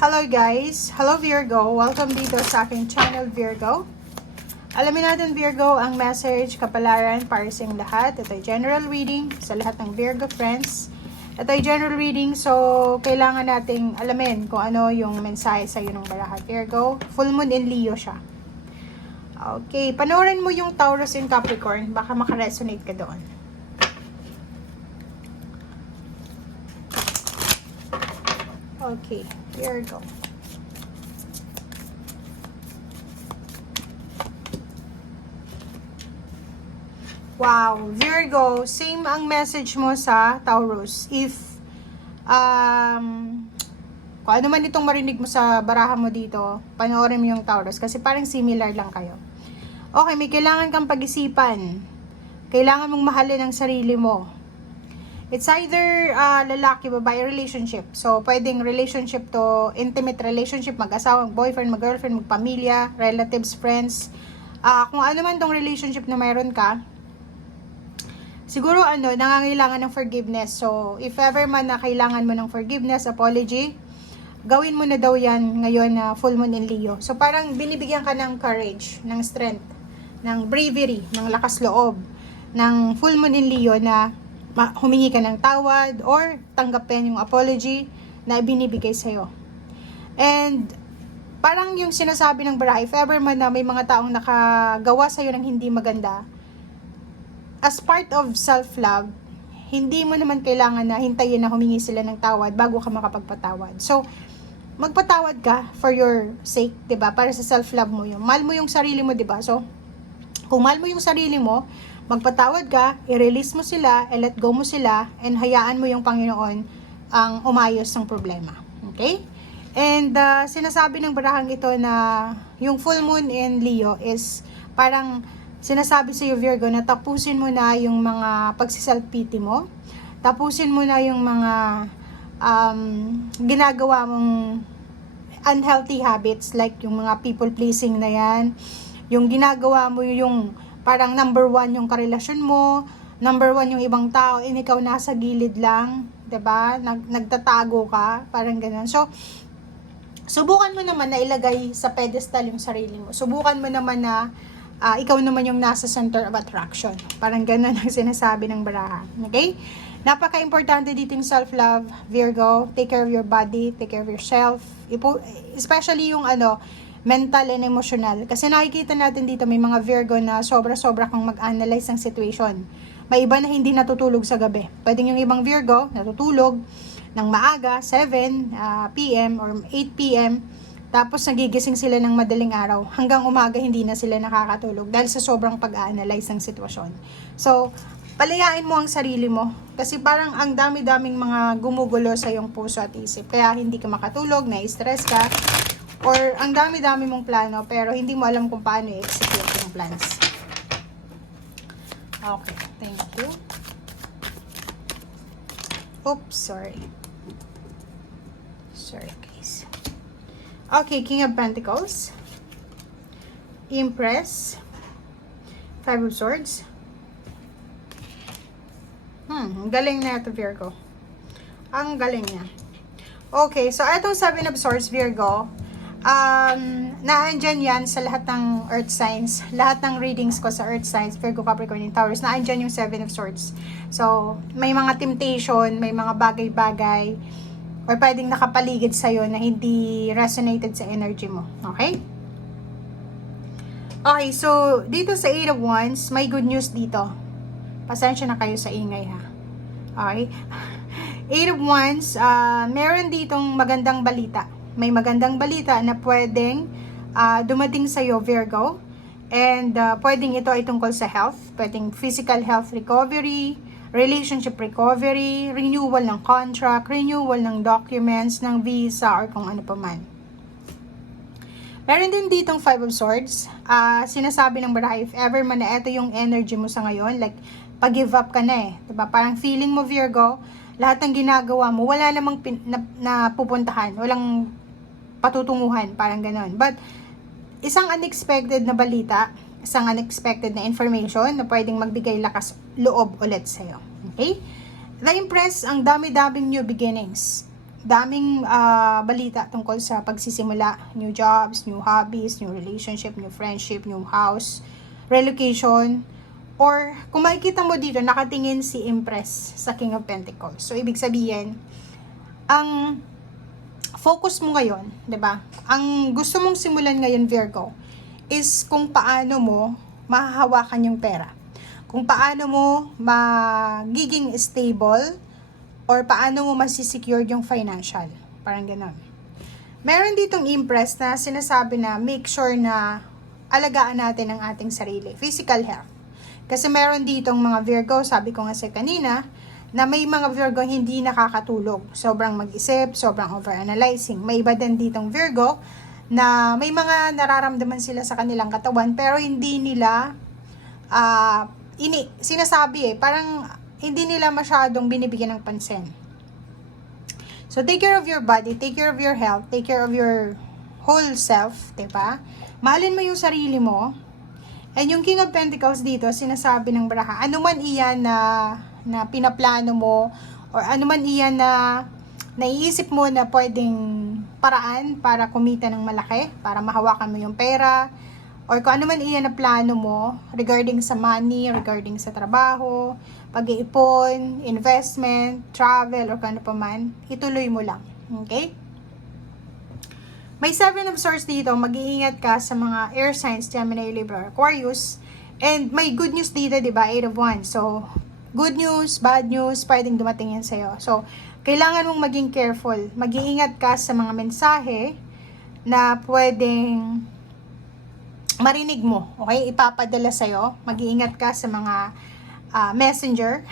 Hello guys! Hello Virgo! Welcome dito sa aking channel Virgo. Alamin natin Virgo ang message, kapalaran para sa inyong lahat. Ito ay general reading sa lahat ng Virgo friends. Ito ay general reading, so kailangan nating alamin kung ano yung mensahe sa iyo ng baraha Virgo. Full moon in Leo siya. Okay, panoorin mo yung Taurus and Capricorn, baka makaresonate ka doon. Okay, Virgo. Wow, Virgo, same ang message mo sa Taurus. If, kung ano man itong marinig mo sa baraha mo dito, panoorin mo yung Taurus kasi parang similar lang kayo. Okay, may kailangan kang pag-isipan. Kailangan mong mahalin ang sarili mo. It's either lalaki, babae, relationship. So, pwedeng relationship to intimate relationship, mag-asawa, boyfriend, mag-girlfriend, mag-pamilya, relatives, friends. Kung ano man tong relationship na mayroon ka, siguro nangangailangan ng forgiveness. So, if ever man na kailangan mo ng forgiveness, apology, gawin mo na daw yan ngayon na full moon in Leo. So, parang binibigyan ka ng courage, ng strength, ng bravery, ng lakas loob, ng full moon in Leo na humingi ka ng tawad or tanggapin yung apology na binibigay sa'yo. And parang yung sinasabi ng baraha, if ever man na may mga taong nakagawa sa'yo ng hindi maganda, as part of self-love, hindi mo naman kailangan na hintayin na humingi sila ng tawad bago ka makapagpatawad. So, magpatawad ka for your sake, 'di ba? Para sa self-love mo yun. Mahal mo yung sarili mo, 'di ba? So, kung mahal mo yung sarili mo, magpatawad ka, i-release mo sila, i-let go mo sila, and hayaan mo yung Panginoon ang umayos ng problema. Okay? And sinasabi ng barahang ito na yung full moon in Leo is parang sinasabi sa iyo Virgo na tapusin mo na yung mga pagsiself-pity mo, tapusin mo na yung mga ginagawa mong unhealthy habits like yung mga people pleasing na yan, yung ginagawa mo yung parang number one yung karelasyon mo, number one yung ibang tao, and ikaw nasa gilid lang, 'di ba? Nagtatago ka, parang gano'n. So, subukan mo naman na ilagay sa pedestal yung sarili mo. Subukan mo naman na ikaw naman yung nasa center of attraction. Parang gano'n ang sinasabi ng baraha. Okay? Napaka-importante dito yung self-love, Virgo. Take care of your body, take care of yourself. Especially yung mental and emotional. Kasi nakikita natin dito may mga Virgo na sobra-sobra kang mag-analyze ng situation. May iba na hindi natutulog sa gabi. Pwedeng yung ibang Virgo natutulog ng maaga, 7 p.m. or 8 p.m. Tapos nagigising sila ng madaling araw. Hanggang umaga hindi na sila nakakatulog dahil sa sobrang pag-analyze ng sitwasyon. So, palayain mo ang sarili mo. Kasi parang ang dami-daming mga gumugulo sa iyong puso at isip. Kaya hindi ka makatulog, na-stress ka, or ang dami-dami mong plano pero hindi mo alam kung paano i-execute yung plans. Okay, thank you. Oops, sorry. Sorry guys. Okay, King of Pentacles, Empress, Five of Swords. Ang galing na ito Virgo. Ang galing niya. Okay, so itong Seven of Swords Virgo, naandyan yan sa lahat ng earth signs, lahat ng readings ko sa earth signs, Virgo, Capricorn, and Taurus, naandyan yung Seven of Swords. So, may mga temptation, may mga bagay-bagay, or pwedeng nakapaligid sa'yo na hindi resonated sa energy mo. Okay? Okay, so, dito sa Eight of Wands, may good news dito. Pasensya na kayo sa ingay ha. Okay? Eight of Wands, meron ditong magandang balita. May magandang balita na pwedeng dumating sa iyo Virgo, and pwedeng ito ay tungkol sa health, pwedeng physical health recovery, relationship recovery, renewal ng contract, renewal ng documents, ng visa, or kung ano pa man. Meron din ditong Five of Swords, sinasabi ng baraha, if ever man na ito yung energy mo sa ngayon, like pag-give up ka na diba? Parang feeling mo Virgo, lahat ng ginagawa mo, wala namang napupuntahan, walang patutunguhan, parang ganon. But, isang unexpected na balita, isang unexpected na information na pwedeng magbigay lakas loob ulit sa'yo. Okay? The Empress, ang dami-daming new beginnings. daming balita tungkol sa pagsisimula, new jobs, new hobbies, new relationship, new friendship, new house, relocation, or kung makikita mo dito, nakatingin si Empress sa King of Pentacles. So, ibig sabihin, ang focus mo ngayon, 'di ba? Ang gusto mong simulan ngayon, Virgo, is kung paano mo mahahawakan yung pera. Kung paano mo magiging stable or paano mo masisecure yung financial. Parang gano'n. Meron ditong Empress na sinasabi na make sure na alagaan natin ang ating sarili. Physical health. Kasi meron ditong mga Virgo, sabi ko nga sa kanina, na may mga Virgo hindi nakakatulog. Sobrang mag-isip, sobrang overanalyzing. May iba din ditong Virgo na may mga nararamdaman sila sa kanilang katawan pero hindi nila sinasabi parang hindi nila masyadong binibigyan ng pansin. So, take care of your body, take care of your health, take care of your whole self, diba? Mahalin mo yung sarili mo. And yung King of Pentacles dito, sinasabi ng baraha, ano man iyan na pinaplano mo, or ano man iyan na naiisip mo na pwedeng paraan para kumita ng malaki, para mahawakan mo yung pera, or kung ano man iyan na plano mo regarding sa money, regarding sa trabaho, pag-iipon, investment, travel, or kung ano pa man, ituloy mo lang. Okay? May 7 of Swords dito, mag-iingat ka sa mga air signs, Gemini, Libra, Aquarius. And may good news dito, di ba? 8 of Wands. So, good news, bad news, pwedeng dumating yan sa'yo. So, kailangan mong maging careful. Mag-iingat ka sa mga mensahe na pwedeng marinig mo. Okay? Ipapadala sa'yo. Mag-iingat ka sa mga messenger,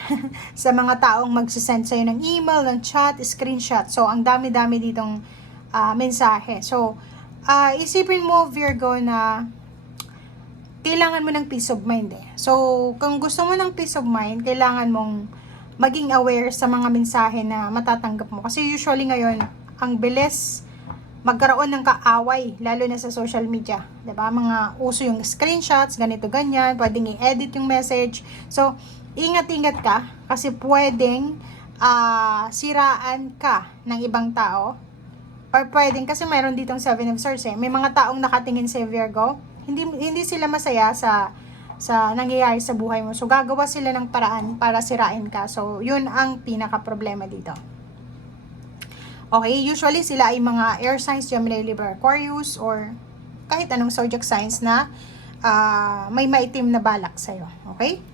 sa mga taong magsasend sa'yo ng email, ng chat, screenshot. So, ang dami-dami ditong mensahe. So, isipin mo, Virgo, na kailangan mo ng peace of mind eh. So, kung gusto mo ng peace of mind, kailangan mong maging aware sa mga mensahe na matatanggap mo. Kasi usually ngayon, ang bilis magkaroon ng kaaway, lalo na sa social media. Diba? Mga uso yung screenshots, ganito, ganyan, pwedeng i-edit yung message. So, ingat-ingat ka kasi pwedeng siraan ka ng ibang tao. Or pwedeng, kasi mayroon ditong 7 of Swords eh. May mga taong nakatingin sa Virgo, hindi sila masaya sa nangyayari sa buhay mo. So, gagawa sila ng paraan para sirain ka. So, yun ang pinaka-problema dito. Okay, usually sila ay mga air signs, Gemini, Libra, Aquarius, or kahit anong zodiac signs na may maitim na balak sa'yo. Okay?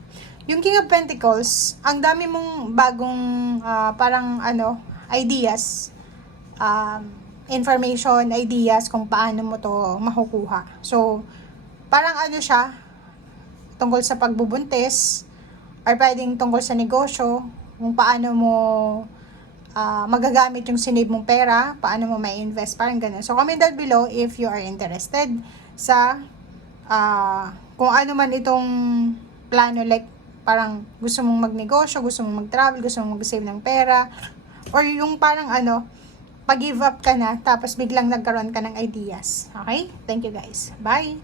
Yung King of Pentacles, ang dami mong bagong ideas, information, ideas kung paano mo to makukuha. So, parang siya, tungkol sa pagbubuntis, or pwedeng tungkol sa negosyo, kung paano mo magagamit yung sinave mong pera, paano mo may invest, parang ganun. So, comment down below if you are interested sa kung ano man itong plano, like parang gusto mong magnegosyo, gusto mong mag-travel, gusto mong mag-save ng pera, or yung parang pag-give up ka na, tapos biglang nagkaroon ka ng ideas. Okay? Thank you guys. Bye!